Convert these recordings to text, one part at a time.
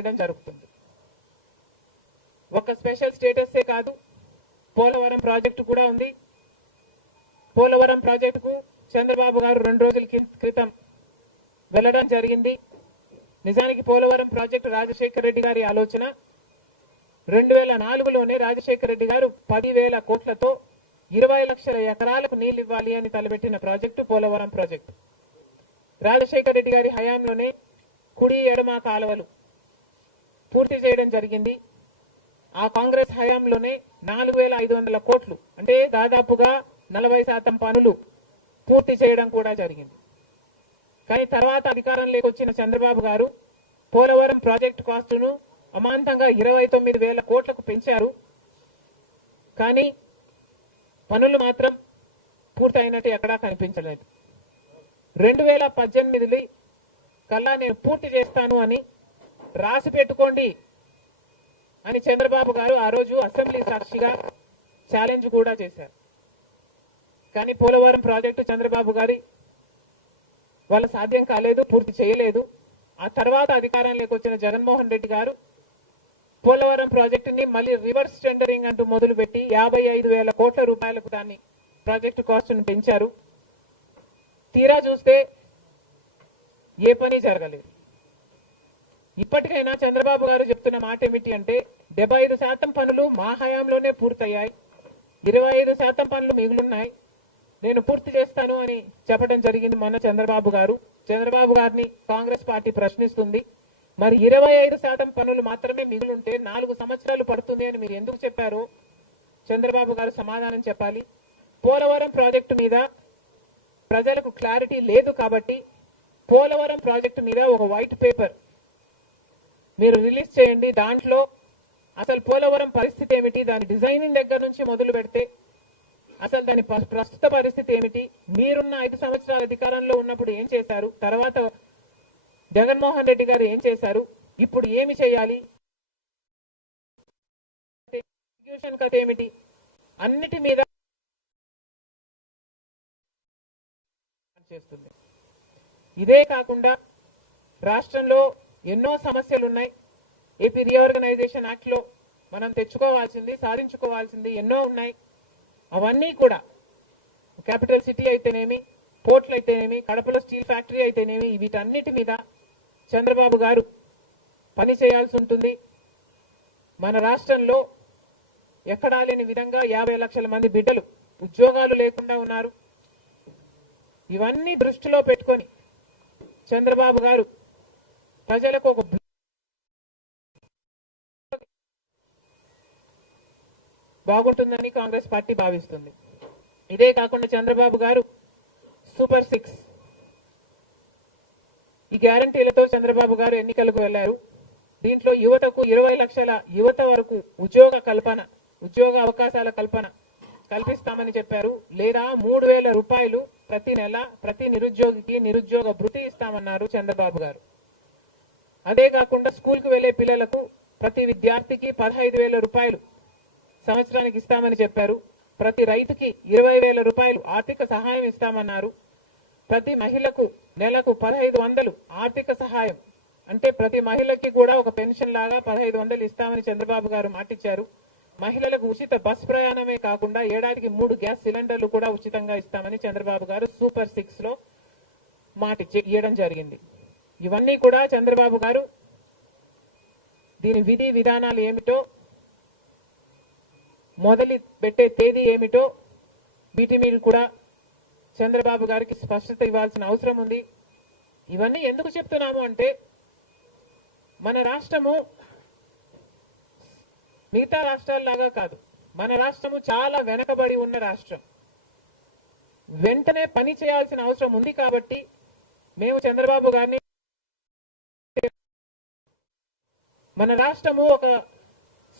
చేయడం జరుగుతుంది. ఒక స్పెషల్ స్టేటసే కాదు పోలవరం ప్రాజెక్టు కూడా ఉంది. పోలవరం ప్రాజెక్టుకు చంద్రబాబు గారు రెండు రోజుల క్రితం వెళ్ళడం జరిగింది. నిజానికి పోలవరం ప్రాజెక్టు రాజశేఖర రెడ్డి గారి ఆలోచన. రెండు వేల నాలుగులోనే రాజశేఖర రెడ్డి గారు పదివేల కోట్లతో ఇరవై లక్షల ఎకరాలకు నీళ్ళు ఇవ్వాలి అని తలపెట్టిన ప్రాజెక్టు పోలవరం ప్రాజెక్టు. రాజశేఖర రెడ్డి గారి హయాంలోనే కుడి ఎడమ కాలువలు పూర్తి చేయడం జరిగింది. ఆ కాంగ్రెస్ హయాంలోనే నాలుగు వేల ఐదు వందల కోట్లు అంటే దాదాపుగా నలభై శాతం పనులు పూర్తి చేయడం కూడా జరిగింది. కానీ తర్వాత అధికారంలోకి వచ్చిన చంద్రబాబు గారు పోలవరం ప్రాజెక్టు కాస్టును అమాంతంగా ఇరవై తొమ్మిది వేల కోట్లకు పెంచారు. కానీ పనులు మాత్రం పూర్తయినట్టు ఎక్కడా కనిపించలేదు. రెండు వేల పద్దెనిమిది కల్లా నేను పూర్తి చేస్తాను అని రాసి పెట్టుకోండి అని చంద్రబాబు గారు ఆ రోజు అసెంబ్లీ సాక్షిగా ఛాలెంజ్ కూడా చేశారు. కానీ పోలవరం ప్రాజెక్టు చంద్రబాబు గారి వాళ్ళ సాధ్యం కాలేదు పూర్తి చేయలేదు. ఆ తర్వాత అధికారంలోకి వచ్చిన జగన్మోహన్ రెడ్డి గారు పోలవరం ప్రాజెక్టుని మళ్ళీ రివర్స్ టెండరింగ్ అంటూ మొదలుపెట్టి యాభై ఐదు వేల కోట్ల రూపాయలకు దాన్ని ప్రాజెక్టు కాస్ట్ను పెంచారు. తీరా చూస్తే ఏ పని జరగలేదు. ఇప్పటికైనా చంద్రబాబు గారు చెప్తున్న మాట ఏమిటి అంటే డెబ్బై ఐదు శాతం పనులు మా హయాంలోనే పూర్తయ్యాయి. ఇరవై ఐదు శాతం పనులు మిగులున్నాయి. నేను పూర్తి చేస్తాను అని చెప్పడం జరిగింది మొన్న చంద్రబాబు గారు. చంద్రబాబు గారిని కాంగ్రెస్ పార్టీ ప్రశ్నిస్తుంది. మరి ఇరవై ఐదు శాతం పనులు మాత్రమే మిగులుంటే నాలుగు సంవత్సరాలు పడుతుంది అని మీరు ఎందుకు చెప్పారు? చంద్రబాబు గారు సమాధానం చెప్పాలి. పోలవరం ప్రాజెక్టు మీద ప్రజలకు క్లారిటీ లేదు కాబట్టి పోలవరం ప్రాజెక్టు మీద ఒక వైట్ పేపర్ మీరు రిలీజ్ చేయండి. దాంట్లో అసలు పోలవరం పరిస్థితి ఏమిటి? దాని డిజైనింగ్ దగ్గర నుంచి మొదలు పెడితే అసలు దాని ప్రస్తుత పరిస్థితి ఏమిటి? మీరున్న ఐదు సంవత్సరాల అధికారంలో ఉన్నప్పుడు ఏం చేశారు? తర్వాత జగన్మోహన్ రెడ్డి గారు ఏం చేశారు? ఇప్పుడు ఏమి చేయాలి? ఎగ్జిక్యూషన్ కథ ఏమిటి? అన్నిటి మీద చేస్తుంది. ఇదే కాకుండా రాష్ట్రంలో ఎన్నో సమస్యలు ఉన్నాయి ఏపీ రీఆర్గనైజేషన్ యాక్ట్లో మనం తెచ్చుకోవాల్సింది సాధించుకోవాల్సింది ఎన్నో ఉన్నాయి. అవన్నీ కూడా క్యాపిటల్ సిటీ అయితేనేమి పోర్ట్లు అయితేనేమి కడపలో స్టీల్ ఫ్యాక్టరీ అయితేనేమి వీటన్నిటి మీద చంద్రబాబు గారు పని చేయాల్సి ఉంటుంది. మన రాష్ట్రంలో ఎక్కడా లేని విధంగా యాభై లక్షల మంది బిడ్డలు ఉద్యోగాలు లేకుండా ఉన్నారు. ఇవన్నీ దృష్టిలో పెట్టుకొని చంద్రబాబు గారు ప్రజలకు ఒక బాగుంటుందని కాంగ్రెస్ పార్టీ భావిస్తుంది. ఇదే కాకుండా చంద్రబాబు గారు సూపర్ సిక్స్. ఈ గ్యారంటీలతో చంద్రబాబు గారు ఎన్నికలకు వెళ్ళారు దీంట్లో యువతకు ఇరవై లక్షల యువత వరకు ఉద్యోగ కల్పన ఉద్యోగ అవకాశాల కల్పన కల్పిస్తామని చెప్పారు. లేదా మూడు వేల రూపాయలు ప్రతి నెల ప్రతి నిరుద్యోగికి నిరుద్యోగ భృతి ఇస్తామన్నారు చంద్రబాబు గారు. అదే కాకుండా స్కూల్కి వెళ్ళే పిల్లలకు ప్రతి విద్యార్థికి పదహైదు వేల రూపాయలు సంవత్సరానికి ఇస్తామని చెప్పారు. ప్రతి రైతుకి ఇరవై వేల రూపాయలు ఆర్థిక సహాయం ఇస్తామన్నారు. ప్రతి మహిళకు నెలకు పదహైదు వందలు ఆర్థిక సహాయం. అంటే ప్రతి మహిళకి కూడా ఒక పెన్షన్ లాగా పదహైదు వందలు ఇస్తామని చంద్రబాబు గారు మాటిచ్చారు. మహిళలకు ఉచిత బస్ ప్రయాణమే కాకుండా ఏడాదికి మూడు గ్యాస్ సిలిండర్లు కూడా ఉచితంగా ఇస్తామని చంద్రబాబు గారు సూపర్ సిక్స్లో మాట ఇవ్వడం జరిగింది. ఇవన్నీ కూడా చంద్రబాబు గారు దీని విధి విధానాలు ఏమిటో మొదలు పెట్టే తేదీ ఏమిటో వీటి మీద కూడా చంద్రబాబు గారికి స్పష్టత ఇవ్వాల్సిన అవసరం ఉంది. ఇవన్నీ ఎందుకు చెప్తున్నాము అంటే మన రాష్ట్రము మిగతా రాష్ట్రాల్లాగా కాదు. మన రాష్ట్రము చాలా వెనకబడి ఉన్న రాష్ట్రం. వెంటనే పని చేయాల్సిన అవసరం ఉంది కాబట్టి మేము చంద్రబాబు గారిని మన రాష్ట్రము ఒక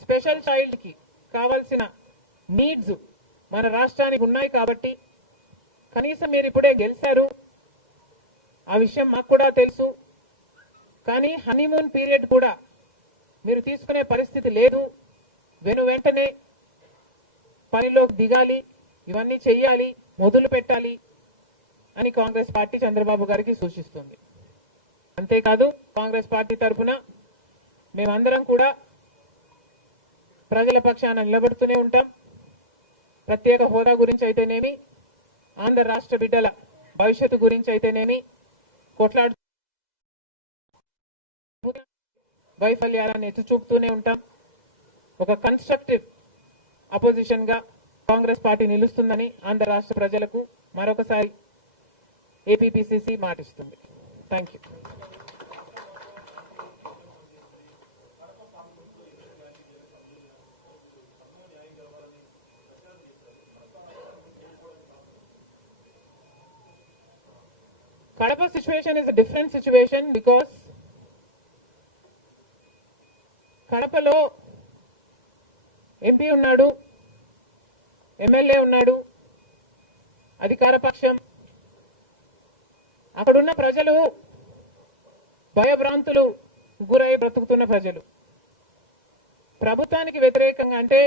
స్పెషల్ చైల్డ్కి కావాల్సిన నీడ్స్ మన రాష్ట్రానికి ఉన్నాయి కాబట్టి కనీసం మీరు ఇప్పుడే గెలిచారు. ఆ విషయం మాకు కూడా తెలుసు. కానీ హనీమూన్ పీరియడ్ కూడా మీరు తీసుకునే పరిస్థితి లేదు. వెను వెంటనే పనిలోకి దిగాలి ఇవన్నీ చెయ్యాలి మొదలు పెట్టాలి అని కాంగ్రెస్ పార్టీ చంద్రబాబు గారికి సూచిస్తుంది. అంతేకాదు కాంగ్రెస్ పార్టీ తరఫున మేమందరం కూడా ప్రజల పక్షాన నిలబడుతూనే ఉంటాం. ప్రత్యేక హోదా గురించి అయితేనేమి ఆంధ్ర రాష్ట్ర బిడ్డల భవిష్యత్తు గురించి అయితేనేమి కొట్లాడు వైఫల్యాలను ఎత్తి చూపుతూనే ఉంటాం. ఒక కన్స్ట్రక్టివ్ అపోజిషన్గా కాంగ్రెస్ పార్టీ నిలుస్తుందని ఆంధ్ర రాష్ట్ర ప్రజలకు మరొకసారి APPCC మాటిస్తుంది. Thank you situation is a different situation because కడపలో ఎంపీ ఉన్నాడు ఎమ్మెల్యే ఉన్నాడు అధికార పక్షం. అక్కడున్న ప్రజలు భయభ్రాంతులు గురై బ్రతుకుతున్న ప్రజలు. ప్రభుత్వానికి వ్యతిరేకంగా అంటే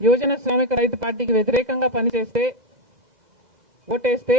యువజన శ్రామిక రైతు పార్టీకి వ్యతిరేకంగా పనిచేస్తే ఓటేస్తే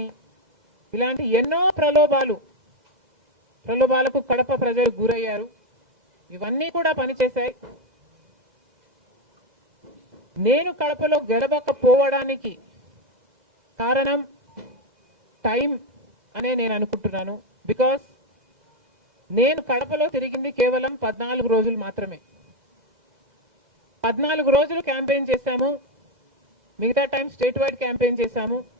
అని ఇలాంటి ఎన్నో ప్రలోభాలు ప్రలోభాలకు కడప ప్రజలు గురయ్యారు. ఇవన్నీ కూడా పనిచేశాయి. నేను కడపలో గెలవకపోవడానికి కారణం టైం అనే నేను అనుకుంటున్నాను. బికాస్ నేను కడపలో తిరిగింది కేవలం పద్నాలుగు రోజులు మాత్రమే. పద్నాలుగు రోజులు క్యాంపెయిన్ చేశాము. మిగతా టైం స్టేట్ వైడ్ క్యాంపెయిన్ చేశాము.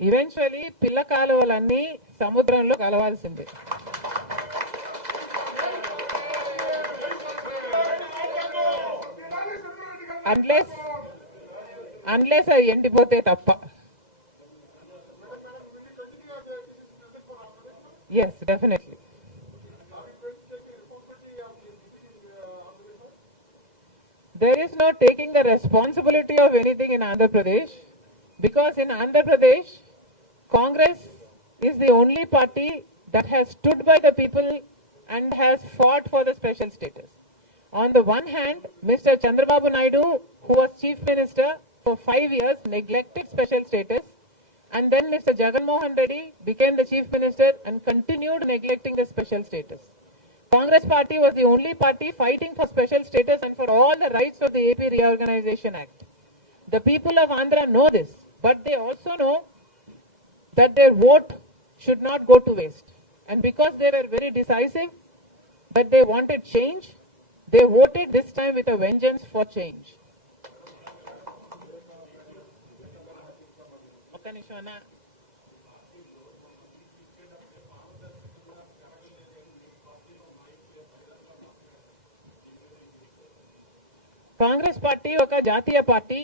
ఈవెన్చువలీ పిల్ల కాలువలన్నీ సముద్రంలో కలవాల్సిందే. అన్లెస్ అన్లెస్ అవి ఎండిపోతే తప్ప. Yes definitely there is no taking the responsibility of anything in Andhra Pradesh because in Andhra Pradesh Congress is the only party that has stood by the people and has fought for the special status. On the one hand, Mr. Chandrababu Naidu, who was chief minister for five years, neglected special status, and then Mr. Jagan Mohan Reddy became the chief minister and continued neglecting the special status. Congress party was the only party fighting for special status and for all the rights of the AP Reorganization Act. The people of Andhra know this, but they also know that their vote should not go to waste. And because they were very decisive, that they wanted change, they voted this time with a vengeance for change. ఒక్క నిమిషం అన్న. Congress party ఒక జాతీయ party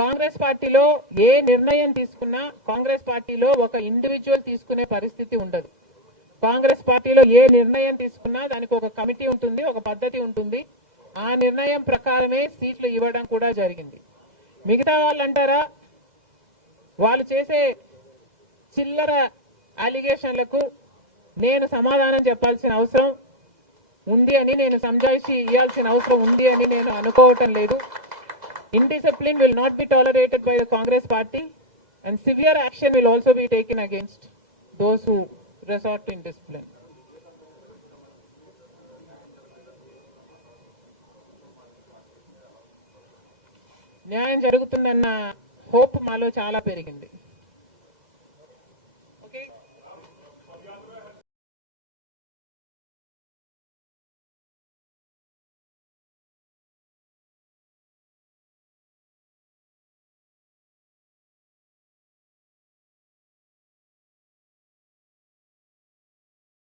Congress పార్టీలో ఏ నిర్ణయం తీసుకున్నా కాంగ్రెస్ పార్టీలో ఒక ఇండివిజువల్ తీసుకునే పరిస్థితి ఉండదు. కాంగ్రెస్ పార్టీలో ఏ నిర్ణయం తీసుకున్నా దానికి ఒక కమిటీ ఉంటుంది ఒక పద్ధతి ఉంటుంది. ఆ నిర్ణయం ప్రకారమే సీట్లు ఇవ్వడం కూడా జరిగింది. మిగతా వాళ్ళు అంటారా వాళ్ళు చేసే చిల్లర అలిగేషన్లకు నేను సమాధానం చెప్పాల్సిన అవసరం ఉంది అని నేను సంజాయిషి ఇవ్వాల్సిన అవసరం ఉంది అని నేను అనుకోవటం లేదు. Indiscipline will not be tolerated by the Congress party and severe action will also be taken against those who resort to indiscipline. న్యాయం జరుగుతుందన్న హోప్ మాలో చాలా పెరిగింది ఓకే